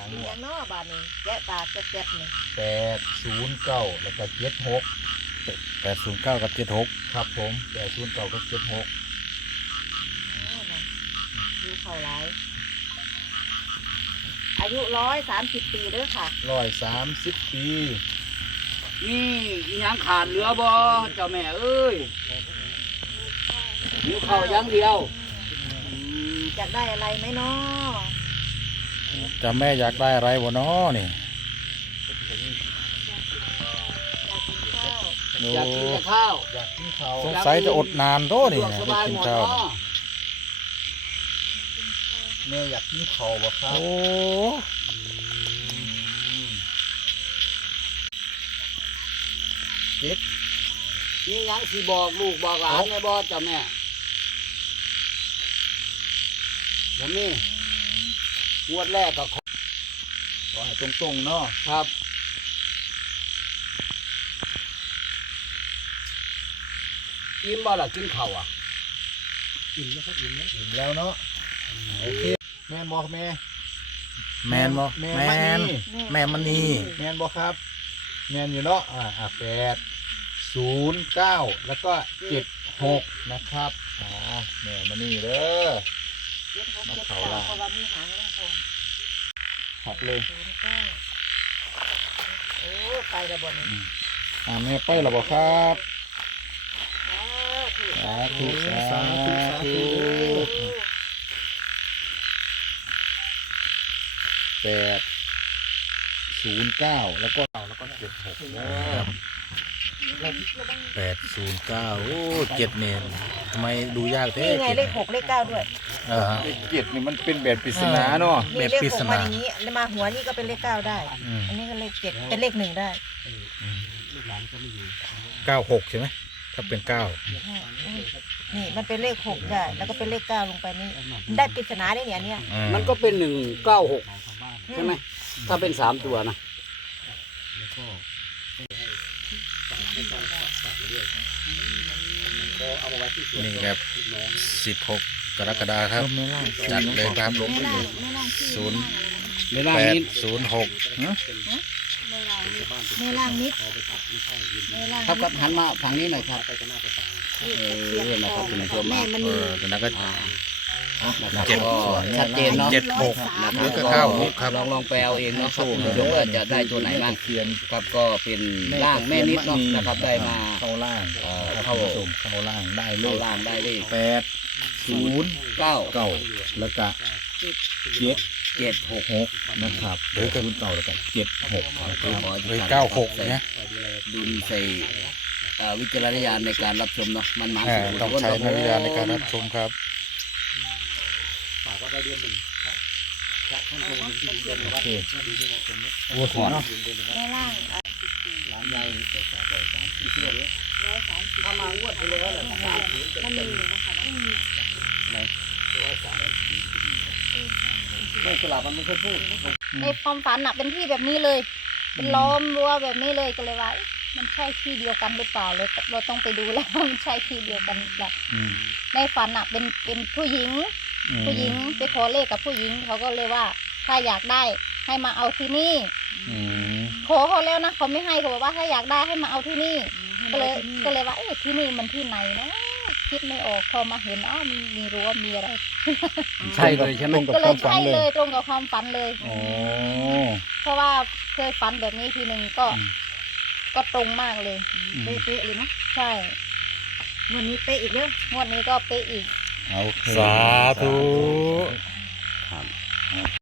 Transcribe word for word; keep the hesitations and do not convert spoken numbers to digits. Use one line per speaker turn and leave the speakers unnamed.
างงว
ยั
ด
งนอบาดนี้แกะตาแกะๆนี่
แปดศูนย์เก้าแล้วก็เจ็ดหก
แปดศูนย์เก้ากับเจ็ดหก
ครับผมแปดศูนย์เก้ากับเจ็ดหก
โอ้น่ะดูเข่าหลายอายุร้อยสามสิบปีเด้อค่ะ
ร้อยสามสิบปี
นี่อีหยังขาดเหลือบ่เจ้าแม่เอ้ยหิวข้าวอย่างเดียว
อยากได้อะไรไหมเนาะ
จะแม่อยากได้อะไรวะน้อนี่
อยากกินข้าว
โอ้
อยากกินแต่ข้าว
อยากกินข้าว
สงสัยจะอดนานโตนี่
สะดวกส
ได้
บาย
กิน
หมด
ข้าว
เนาะ
แม่อยากกินข้าวบ่ครับ
โอ้
เจ็ด
นี่หยังสิบอกลูกบอกหลานไงบ่เจ้าแม่บ่มีงวดแรกก็ขอ
ขอให้ตรงๆเนาะ
ครับอิ่มบ่ล่ะกินข้าวอ่ะ
อิ่มแล้วเนาะโอเคแม่นบ่แม่
แมนบ่
แม่
แม
ม
น
ณี
แม่มันนี่
แม่นบ่ครับแม่นอยู่เนาะอ่าอ่าแปดศูนย์เก้าแล้วก็เจ็ดหกนะครับอ่าแม่มานี่เด้อ
เจ็ดหก
มา
เจ็ด
เขา
เก้า
ล่ะ
เพราะว่ามีหางลงพง
หักเลย
ศูนย์เก้าโอ้ไปแล้วบ่นี่
อ่าแม่ไปแล้วบ่ครับ
สาธุ
สาธุสาธุ แปดศูนย์เก้าแล้วก็แล้วก็เจ็ดหก
แปดศูนย์เก้าโอ้เจ็ดเนี่ยทำไมดูยากแท้
นี่ไงเลขหกเลขเก้าด้วย
เออฮะ
เจ็ดนี่มันเป็นแบบปริศนาเนาะ
แบบ
มีเลข
ปริ
ห
ศ
ก
นา
มาอย่างนี้แล้วมาหัวนี่ก็เป็นเลขเก้าได้
อืม
อันนี้ก็เลขเจ็ดเป็นเลขหนึ่งได้
เก้าหกใช่ไหมถ้าเป็นเก้า
นี่มันเป็นเลขหกได้แล้วก็เป็นเลขเก้าลงไปนี่ได้ปริศนาได้เนี่ยอันเนี่ย
อื
มันก็เป็นหนึ่งเก้าหกใช่ไหมถ้าเป็นสามตัวนะ
นี่ครับสิบหกกรกฎาคมครับจัดเลยครับ
ไม่ล่างไม่ล่างชื่อ
ศูนย์
ไม่น่า
แปด
นิด
ศูนย์หก
ไม่ล่างนิดไม่ล่าง
ครับครับหันมาฝั่งนี้หน่อยครับ
เอ
เออนะครับคุณผู้ชม
แม่มัน
เอ
มี
อตอนนั้นก็
นะครับ
เจ็ด
ก็ชัดเจนเนาะ
เจ็ดหก
นะ
ห
ค
รื
รั
อบ ก็เก้าหกครับ
ลองลองไปเอาเองเนาะครับคุณผู้ชมว่าจะได้ตัวไหนบ้าง
เขียน
ครับก็เป็นล่างแม่นิดเนาะนะครับได้มา
เข้าล่าง
เอ่อ
เข้า
เข้า
ผสมเข้าล่างได้เล
เข้าย ล่างได้เลข
แปดศูนย์
เก้า
เก้าแล้วก็เจ็ด
เจ็ดหก
หกนะครับหรือศูนย์เก้าแล้วก็เจ็ดหกนะครับ
เฮ้ยเก้าหกนะ
ดุลใส่เอ่อวิจารณญาณในการรับชมเนาะมันมา
อ่า
สู่
ต้องใช้วิญญาณในการรับชมครับโอเค
โอ้โหเนาะ
ไม่ล่างอ่ะ
ถ้ามางวดไปแล้วเหรอ
มันมีนะคะมันมี
ไม่สลับมันไม่เคยพูด
ในความฝันน่ะเป็นที่แบบนี้เลย เป็นล้อมรั้วแบบนี้เลยก็เลยว่าเอ๊ะมันใช่ที่เดียวกันหรือเปล่าเราเราต้องไปดูแล้ว มันใช่ที่เดียวกันแหละ
อืม
ในฝันน่ะเป็นเป็นผู้หญิง
อืม
ผู้หญิงไปขอเลขกับผู้หญิงเขาก็เลยว่า ถ้าอยากได้ให้มาเอาที่นี่
อืม
ขอเขาแล้วนะเขาไม่ให้เขาบอกว่าถ้าอยากได้ให้มาเอาที่นี่ ก็เลยก็เลยว่าเอ๊ะที่นี่มันที่ไหนนะคิดไม่ออกพอมาเห็นอ้าวมีมีรั้วมีอะไร
ใช่เลยใช่ไหม
ตรงกับ
ก็เล
ควาย มฝัน
ใช่
เล
เลย ยตรงกับความฝันเลย
อ๋อ
เพราะว่าเคยฝันแบบนี้ทีหนึ่งก็
อืม
ก็ตรงมากเลย
เป๊ะๆเลยเนาะ
ใช่
วันนี้เป๊ะอีกเด้อง
วดนี้ก็เป๊ะอีก
โอเค
สาธุ